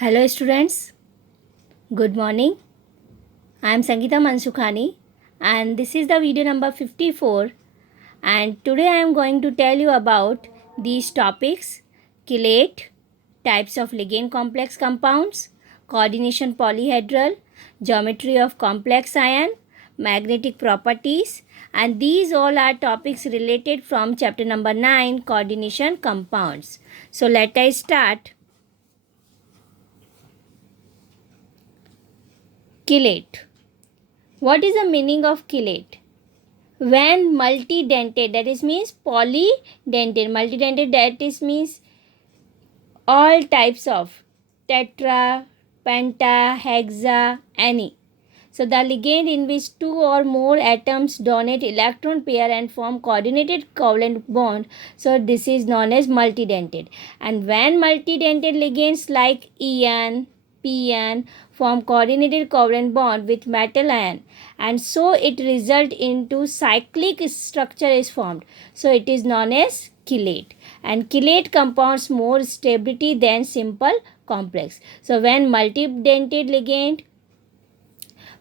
Hello students, good morning. I am Sangeeta Mansukhani and this is the video number 54, and today I am going to tell you about these topics: chelate, types of ligand complex compounds, coordination polyhedral, geometry of complex ion, magnetic properties, and these all are topics related from chapter number 9, coordination compounds. So let us start. Chelate. What is the meaning of chelate? When multidentate, that is means polydentate, multidentate, that is means all types of tetra, penta, hexa, any. So the ligand in which two or more atoms donate electron pair and form coordinated covalent bond. So this is known as multidentate. And when multidentate ligands like En, Pn form coordinated covalent bond with metal ion, and so it result into cyclic structure is formed. So it is known as chelate. And chelate compounds more stability than simple complex. So when multidentate ligand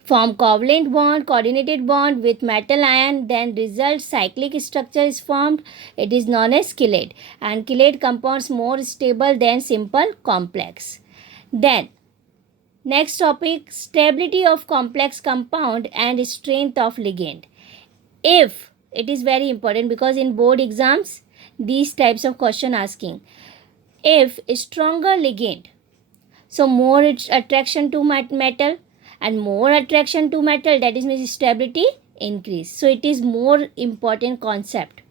form covalent bond, coordinated bond with metal ion, then result cyclic structure is formed. It is known as chelate. And chelate compounds more stable than simple complex. Then next topic, stability of complex compound and strength of ligand. If it is very important because in board exams these types of question asking. If stronger ligand, so more attraction to metal, and more attraction to metal, that is means stability increase. So it is more important concept.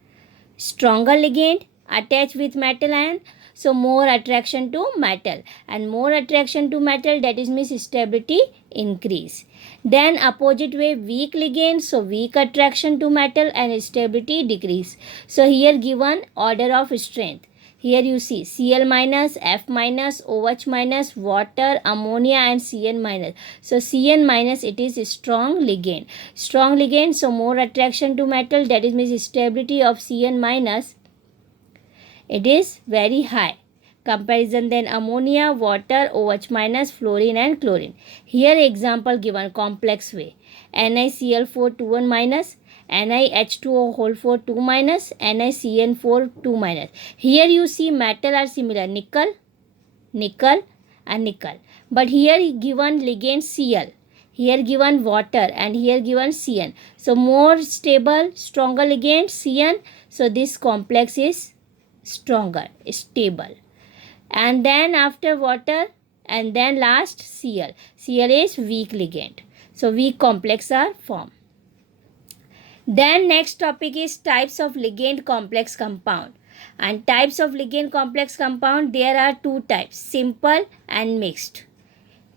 Stronger ligand attached with metal ion, so more attraction to metal, and more attraction to metal, that is means stability increase. Then opposite way, weak ligand, so weak attraction to metal and stability decrease. So here given order of strength. Here you see Cl minus, F minus, OH minus, water, ammonia and Cn minus. So Cn minus, it is a strong ligand. Strong ligand, so more attraction to metal, that is means stability of Cn minus, it is very high. Comparison then ammonia, water, OH minus, fluorine and chlorine. Here example given complex way. NiCl4 2 1 minus, NiH2O whole 4 2 minus, NiCN4 2 minus. Here you see metal are similar, nickel, nickel and nickel. But here given ligand Cl, here given water and here given Cn. So more stable, stronger ligand Cn. So this complex is stronger, stable. And then after water and then last Cl. Cl is weak ligand. So weak complex are formed. Then next topic is types of ligand complex compound. And types of ligand complex compound, there are two types, simple and mixed.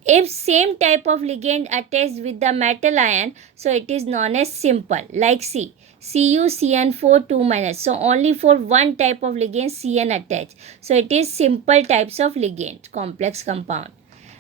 If same type of ligand attached with the metal ion, so it is known as simple, like CuCN4 2 minus. So only for one type of ligand Cn attached. So it is simple types of ligand complex compound.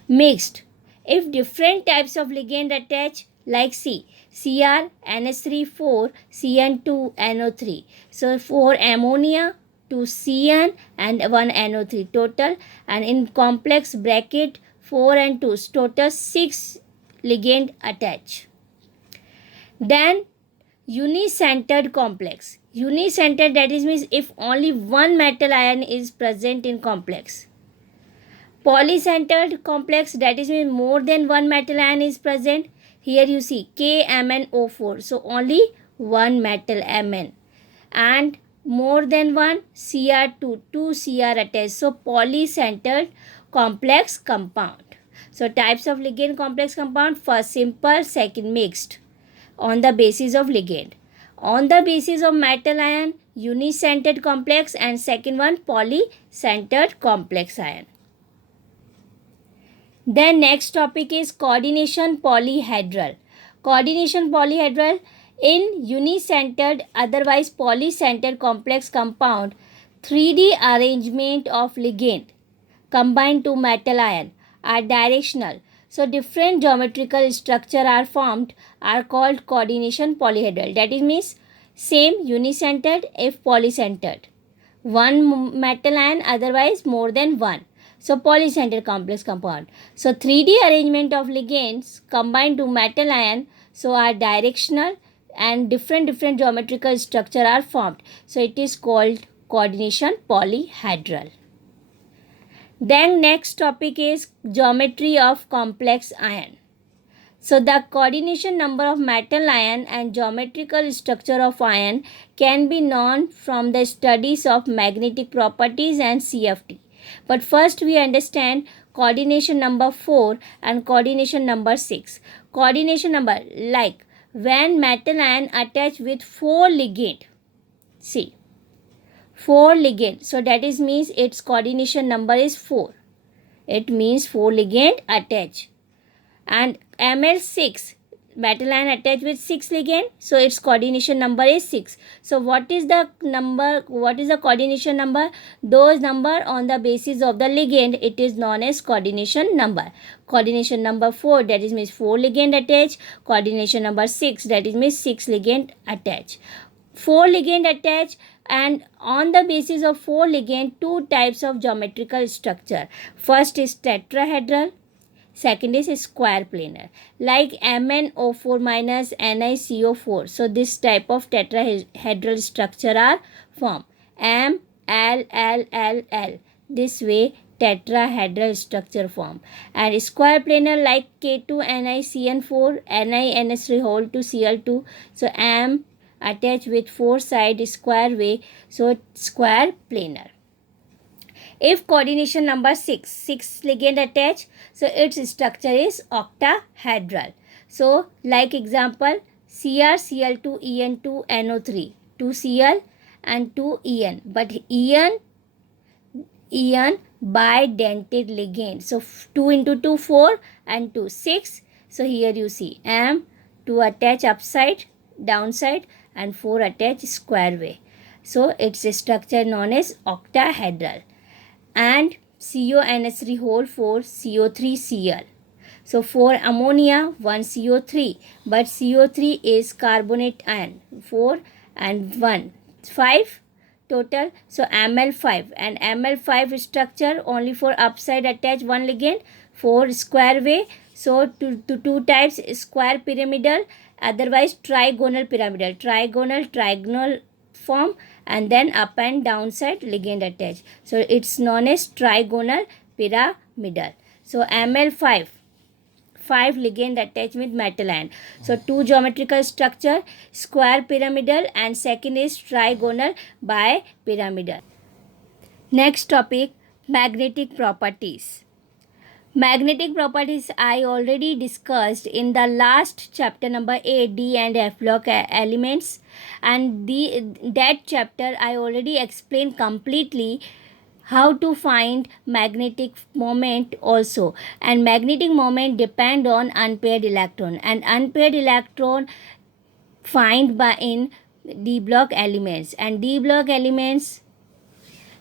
Mixed, if different types of ligand attach, like Cr NH3 4 Cn2 NO3. So for ammonia 2 Cn and 1 NO3 total, and in complex bracket 4 and 2 total 6 ligand attach. Then unicentered complex. Unicentered, that is means if only one metal ion is present in complex. Polycentered complex, that is means more than one metal ion is present. Here you see KMnO4, so only one metal Mn, and more than one Cr2, 2 Cr attached. So polycentered complex compound. So types of ligand complex compound: first simple, second mixed on the basis of ligand. On the basis of metal ion, unicentered complex, and second one polycentered complex ion. Then next topic is coordination polyhedral. Coordination polyhedral, in unicentered otherwise polycentered complex compound, 3D arrangement of ligand combined to metal ion are directional. So different geometrical structure are formed, are called coordination polyhedral. That is means same unicentered if polycentered. One metal ion, otherwise more than one. So polycenter complex compound. So 3D arrangement of ligands combined to metal ion so are directional and different geometrical structure are formed. So it is called coordination polyhedral. Then next topic is geometry of complex ion. So the coordination number of metal ion and geometrical structure of ion can be known from the studies of magnetic properties and CFT. But first we understand coordination number 4 and coordination number 6. Coordination number like when metal ion attach with 4 ligand. See, 4 ligand. So that is means its coordination number is 4. It means 4 ligand attach. And Ml6 metal ion attached with 6 ligand, so its coordination number is 6. So what is the coordination number? Those number on the basis of the ligand, it is known as coordination number. Coordination number 4, that is means 4 ligand attached. Coordination number 6, that is means 6 ligand attached. 4 ligand attached, and on the basis of 4 ligand, 2 types of geometrical structure. First is tetrahedral, second is square planar, like MnO4 minus NiCO4. So this type of tetrahedral structure are formed. MLLLL. This way tetrahedral structure form. And square planar like K2NiCN4, NiNS3 whole to Cl2. So M attached with 4 side square way. So square planar. If coordination number 6 ligand attached, so its structure is octahedral. So like example, Cr, Cl2, En2, NO3, 2Cl and 2En. But En bidentate ligand. So 2 into 2, 4 and 2, 6. So here you see M, 2 attach upside, downside and 4 attach square way. So its structure known as octahedral. And CONH3 whole 4 CO3Cl. So 4 ammonia 1 CO3, but CO3 is carbonate ion 4 and 1 5 total. So Ml5, and Ml5 structure only for upside attach 1 ligand, 4 square way. So two types, square pyramidal, otherwise trigonal pyramidal, trigonal form, and then up and downside ligand attached. So it's known as trigonal pyramidal. So Ml5, 5 ligand attached with metal ion. So 2 geometrical structure, square pyramidal, and second is trigonal bipyramidal. Next topic, magnetic properties. Magnetic properties I already discussed in the last chapter number 8, D and F block elements, and that chapter I already explained completely how to find magnetic moment also. And magnetic moment depend on unpaired electron, and unpaired electron find by in D block elements, and D block elements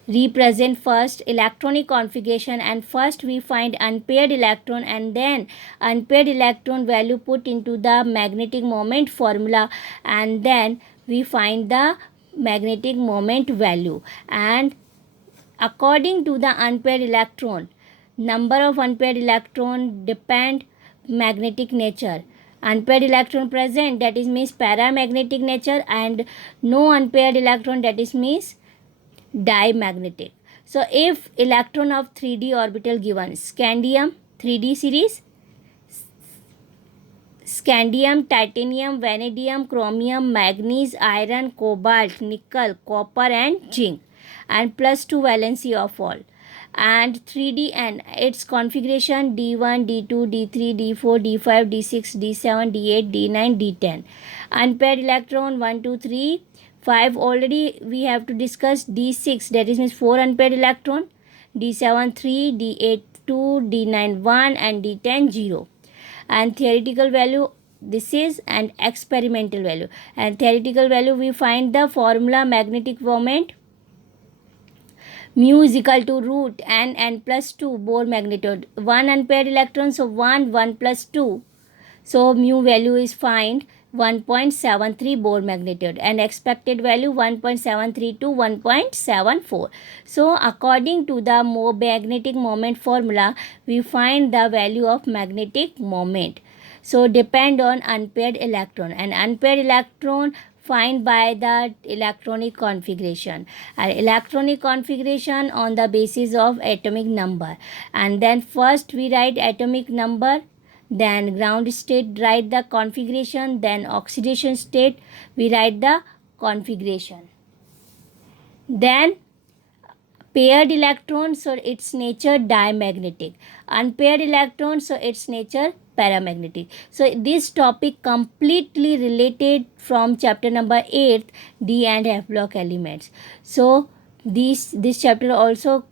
represent first electronic configuration, and first we find unpaired electron and then unpaired electron value put into the magnetic moment formula, and then we find the magnetic moment value. And according to the unpaired electron, number of unpaired electron depend magnetic nature. Unpaired electron present, that is means paramagnetic nature, and no unpaired electron, that is means diamagnetic. So if electron of 3D orbital given, scandium 3D series, scandium, titanium, vanadium, chromium, manganese, iron, cobalt, nickel, copper and zinc, and plus 2 valency of all. And 3D and its configuration D1, D2, D3, D4, D5, D6, D7, D8, D9, D10. Unpaired electron 1, 2, 3, 5 already we have to discuss. D6, that is means 4 unpaired electron, D7 3, D8 2, D9 1 and D10 0. And theoretical value this is, and experimental value. And theoretical value we find the formula magnetic moment mu is equal to root n plus 2 Bohr magnitude. 1 unpaired electron, so 1 plus 2. So mu value is find 1.73 Bohr magnitude, and expected value 1.73 to 1.74. So according to the magnetic moment formula, we find the value of magnetic moment. So depend on unpaired electron, and unpaired electron find by the electronic configuration, electronic configuration on the basis of atomic number. And then first we write atomic number, then ground state write the configuration, then oxidation state we write the configuration. Then paired electron, so its nature diamagnetic. Unpaired electron, so its nature paramagnetic. So this topic completely related from chapter number 8, D and F block elements. So this chapter also,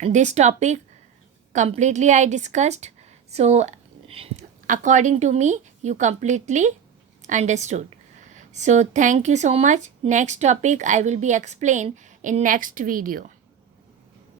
this topic completely I discussed. So according to me, you completely understood. So thank you so much. Next topic I will be explain in next video.